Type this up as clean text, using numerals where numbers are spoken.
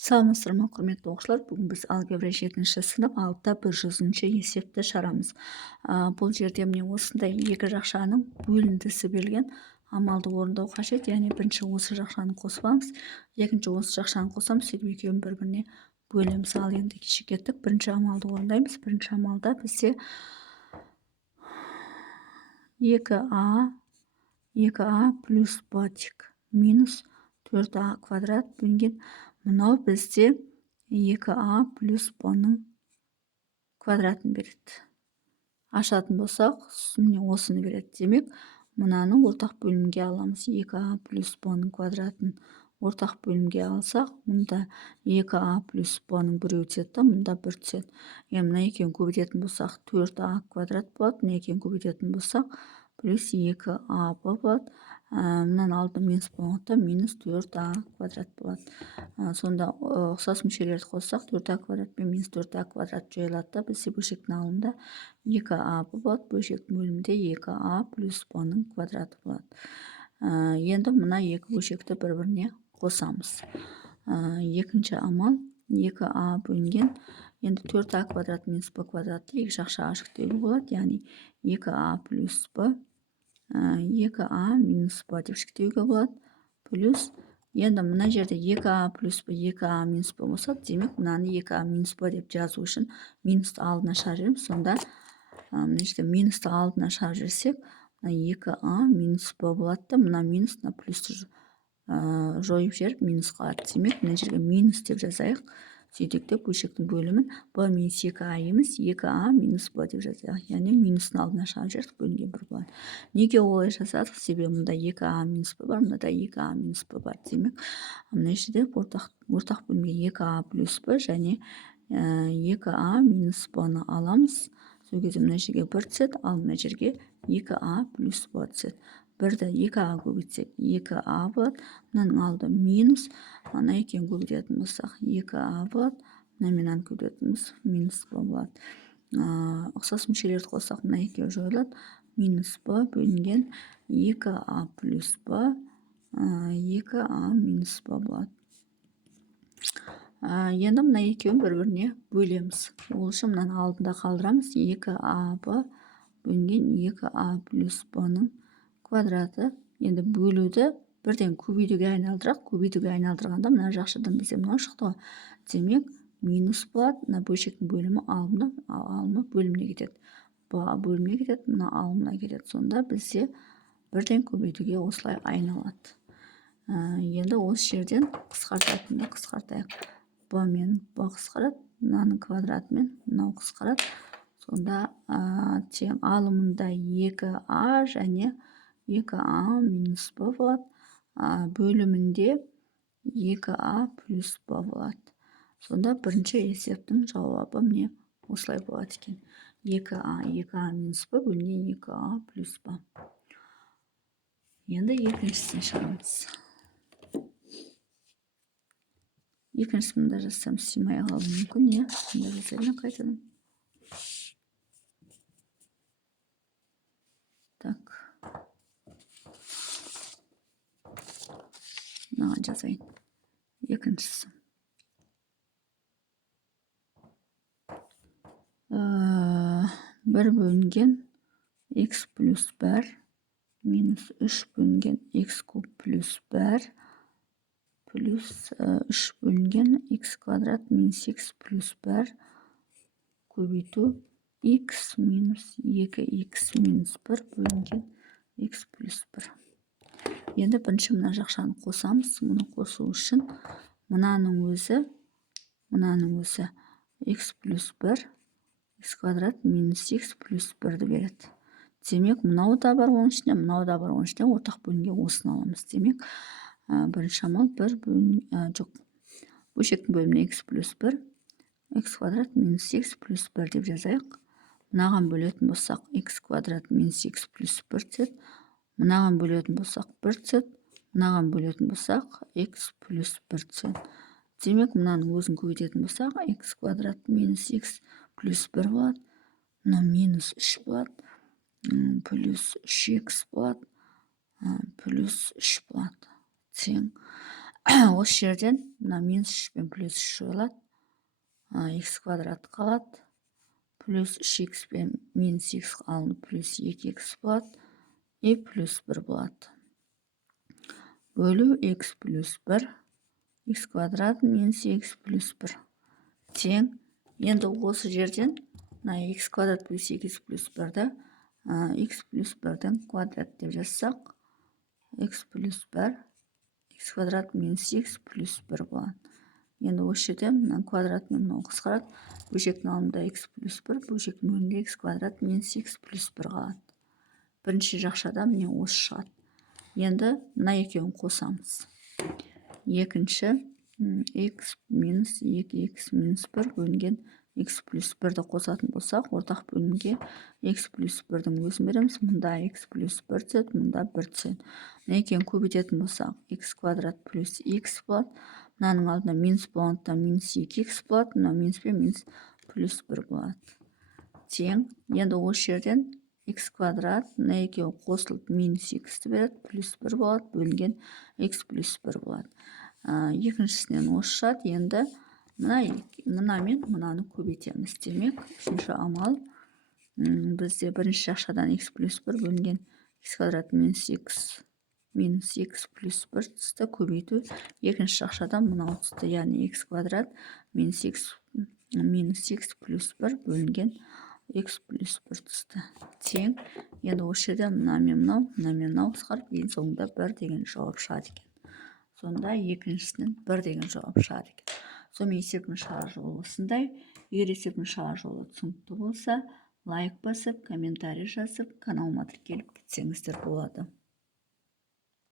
Саламатсыздар ма, құрметті оқушылар. Бүгін біз алгебра 7-ші сынып 100-шы есепті шығарамыз. Бұл жерде міне осындай екі жақшаның бөліндісі берілген. Амалды орындау қажет, яғни бірінші осы жақшаны қосып аламыз, екінші осы жақшаны қосамыз, сөйтіп екеуін бір-біріне бөлеміз. Ал енді кеше кеттік, бірінші амалды орындаймыз. Бірінші амалда бізде 2а плюс батик минус 4а квадрат бөлінген. Мынау бізде 2а плюс б-ның квадратын береді. Ашатын болсақ, міне осыны береді. Демек, мынаны ортақ бөлімге аламыз. 2а плюс б-ның квадратын ортақ бөлімге алсақ, мұнда 2а плюс б-ның біреу түседі, мұнда 1 түседі. Мына екеуін көбейтетін болсақ, 4а квадрат болады. Мына екеуін көбейтетін болсақ, плюс 2а болады. Мұнан алды минус болғанда минус 4а квадрат болады. Сонда ұқсас мүшелерді қоссақ, 4а квадрат пен минус 4а квадрат жойылады да, бізде бөлшектің алымында 2а болады, бөлшектің бөлімінде 2а плюс б-ның квадраты болады. Енді мына екі бөлшекті бір-біріне қосамыз. Екінші амал 2а бөлінген. Енді 4а квадрат минус б квадратты екі жақшаға жіктеуге болады, яғни 2а плюс б 2а минус б деп жіктеуге болады. Плюс, енді мына жерде 2а плюс б 2а минус б болса, демек мынаны 2а минус б деп жазу үшін минусты алдына шығарып жібереміз. Сонда мына жерде минусты алдына шығарып жіберсек, 2а минус б болады да, мына минус, мына плюсті жойып жіберіп минус қалады. Демек, мына жерге минус деп жазайық. Сөйтіп те бөлшектің бөлімін b минус 2а емес, 2а минус b деп жазайық. Яғни минустың алдына шығарып жібердік, бөлінген 1 болады. Неге олай жасадық? Себебі мұнда 2а минус b бар, мұнда 2а минус b бар. Демек, мына жерде ортақ бөлімге 2а плюс b және 2а минус b-ны аламыз. Сол кезде мына жерге 1 түседі, ал мына жерге 2а плюс b түседі. 1-ді 2а көбейтсек 2а болады, мынаның алды минус, ана екеуін көбейтетін болсақ 2а болады, мына мен аны көбейтетін болсақ минус b болады. Ұқсас мүшелерді қоссақ, мына екеуі жойылады, минус b бөлінген 2а плюс b 2а минус b болады. Енді мына екеуін бір-біріне бөлеміз. Ол үшін мынаны алдында қалдырамыз. 2а b бөлінген 2а плюс b-ның квадраты. Енді бөлуді бірден көбейтуге айналдырақ. Көбейтуге айналдырғанда мына жақшадан бізде мынау шықты ғой. Демек, минус болады. Мына бөлшектің бөлімі алымы бөліміне кетеді. Б бөліміне кетеді, мына алымына кетеді. Сонда бізде бірден көбейтуге осылай айналады. Енді осы жерден қысқартатынды қысқартайық. Б мен Б қысқарады, мынаның квадратымен мынау қысқарады. Сонда тең алымында 2а және 2а минус b болады. Бөлімінде 2а плюс b болады. Сонда бірінші есептің жауабы міне осылай болады екен. 2а минус b бөлінген 2а плюс b. Енді екіншісін шығарамыз. Екіншісін мұнда жазсам симай қалуы мүмкін, е? Мұнда жазайын қайтадан. Так. Мынаған жазайын. Екіншісі. Бір бөлінген x плюс 1 минус 3 бөлінген x куб плюс 1 плюс 3 бөлінген x квадрат минус x плюс 1 көбейту x минус 2x минус 1 бөлінген x плюс 1. Енді бірінші мына жақшаны қосамыз. Мұны қосу үшін мынаның өзі x плюс 1 x квадрат минус x плюс 1-ді береді. Демек, мынау да бар оның ішінде, мынау да бар оның ішінде, ортақ бөлімге осыны аламыз. Демек, бірінші амал бөлшектің бөліміне x плюс 1 x квадрат минус x плюс 1 деп жазайық. Мынаған бөлетін болсақ, x квадрат минус x плюс 1 түседі. Мынаған бөлетін болсақ 1 түседі. Мынаған бөлетін болсақ x плюс 1 түседі. Демек, мынаның өзін көбейтетін болсақ, x квадрат минус x плюс 1 болады. Мына минус 3 болады. Плюс 3x болады. Плюс 3 болады. Тең осы жерден мына минус 3 пен плюс 3 жойылады. X квадрат қалады. Плюс 3x пен минус x алынып плюс 2x болады. И плюс 1 болады. Бөлу x плюс 1. X квадрат минус x плюс 1. Тең. Енді осы жерден x квадрат плюс 2x плюс 1-ді x плюс 1-дің квадрат деп жазсақ, x плюс 1, x квадрат минус x плюс 1 болады. Енді осы жерде мына квадрат мен мынау қысқарады. Бөлшектің алдында x плюс 1, бөлшектің önінде x квадрат минус x плюс 1 қалады. Бірінші жақшада міне осы шығады. Енді мына екеуін қосамыз. Екінші x минус 2x минус 1 бөлінген x плюс 1-ді қосатын болсақ, ортақ бөлімге x плюс 1-дің өзін береміз. Мұнда x плюс 1 түседі, мұнда 1 түседі. Мына екеуін көбейтетін болсақ, x квадрат плюс x болады. Мынаның алдында минус болғандықтан минус 2x болады. Мына минус пен минус плюс 1 болады. Тең. Енді осы жерден x квадрат, мына екеуі қосылып минус x-ті береді, плюс 1 болады, бөлінген x плюс 1 болады. Екіншісінен осы шығады. Енді мына мен мынаны көбейтеміз. Демек, үшінші амал бізде бірінші жақшадан x плюс 1 бөлінген x квадрат минус x плюс 1 түсті көбейту. Екінші жақшадан мынау түсті, яғни x квадрат минус x плюс 1 бөлінген x плюс 1 түсті. Тең. Енді осы жерде мына мен мынау қысқарып, ең соңында 1 деген жауап шығады екен. Сонда екіншісінен 1 деген жауап шығады екен. Сонымен есебінің шығар жолы осындай. Егер есебінің шығар жолы түсінікті болса, лайк басып, комментарий жазып, каналыма тіркеліп кетсеңіздер болады.